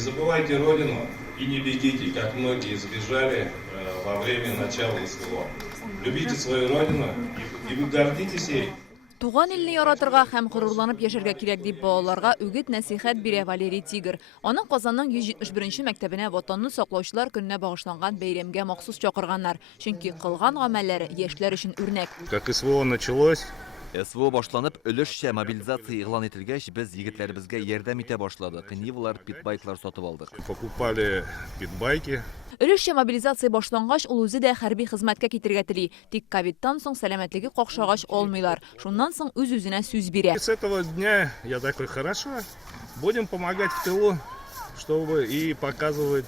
Не забывайте родину и не бегите, как многие сбежали во время начала СВО. Любите свою родину и вы гордитесь ей. Туган илне яратырга һәм горурланып яшәргә кирәк дип балаларга үгет нәсихәт бирә Валерий Тигр. Аның Казанның 171-нче мәктәбенә ватанны саклаучылар көненә багышланган бәйрәмгә махсус чакырганнар. Чөнки кылган гамәлләре яшьләр өчен үрнәк. Как СВО началось, СВО башланып, өлешчә мобилизация игълан ителгәч, без егетләребезгә ярдәм итә башладык. Нивалар, питбайклар сатып алдык. покупали питбайки. Өлешчә мобилизация башлангач, ул үзе дә хәрби хезмәткә китергә тели. Тик ковидтан соң сәламәтлеге какшагач алмыйлар. Шуннан соң үз-үзенә сүз бирә. С этого дня я такой, хорошо, будем помогать в тылу, чтобы и показывать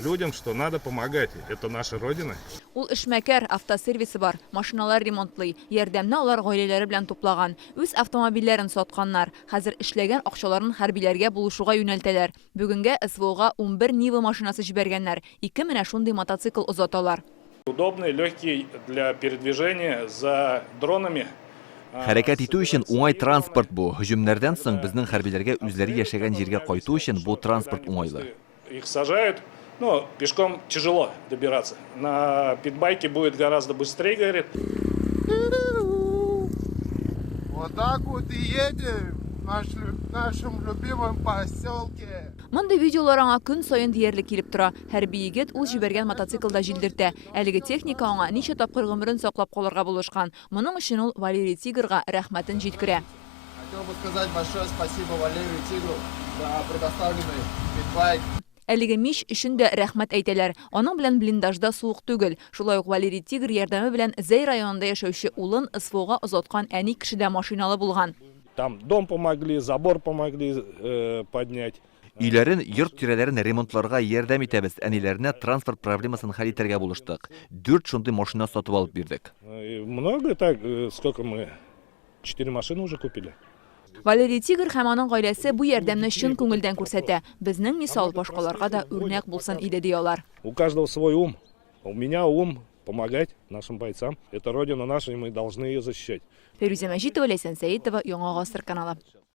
людям, что надо помогать. Это наша родина. Ул эшмәкәр, автосервисы бар, машиналар ремонтлый. Ярдәмне алар гаиләләре белән туплаган. Үз автомобильләрен сатканнар. Хәзер эшләгән акчаларын хәрбиләргә булышуга юнәлтәләр. Бүгенгә СВОга 11 Нива машинасы җибәргәннәр. 2 менә шундый мотоцикл озаталар. Удобный, легкий для передвижения за дронами. Хәрәкәт итү өчен уңай транспорт бу. Һөҗүмнәрдән соң безнең хәрбиләргә үзләре яшәгән җиргә кайту өчен бу транспорт уңайлы. Их сажают, но пешком тяжело добираться. На питбайке будет гораздо быстрее, говорит. Вот так вот и едем в нашем любимом поселке. Мондый видеолар аңа көн сайын диярлек килеп тора. Хәрби егет ул җибәргән мотоциклда җилдертә. Әлеге техника аңа ничә тапкыр гомерен саклап калырга булышкан. Моның өчен ул Валерий Тигрга рәхмәтен җиткерә. Хотел бы сказать большое спасибо Валерию Тигру за предоставленный питбайк. Әлеге мич өчен дә рәхмәт әйтәләр. Аның белән блиндажда суык түгел. Шулай ук Валерий Тигр ярдәме белән Зәй районында яшәүче улын СВОга озаткан әни кеше дә машиналы булган. Там дом помогли, забор помогли поднять. Өйләрен, йорт тирәләрен ремонтларга ярдәм итәбез. Әниләренә транспорт проблемасын хәл итәргә булыштык. 4 шундый машина сатып алып бирдек. Много так, сколько мы? 4 машины уже купили. Валерий Тигр һәм аның гаиләсе бу ярдәмне чын күңелдән күрсәтә. Безнең мисал башкаларга да үрнәк булсын иде диялар. У каждого свой ум. У меня ум помогать нашим бойцам. Это родина наша, и мы должны ее защищать. Фируза Мәҗитова, Ләйсән Сәетова, Яңа Гасыр каналы.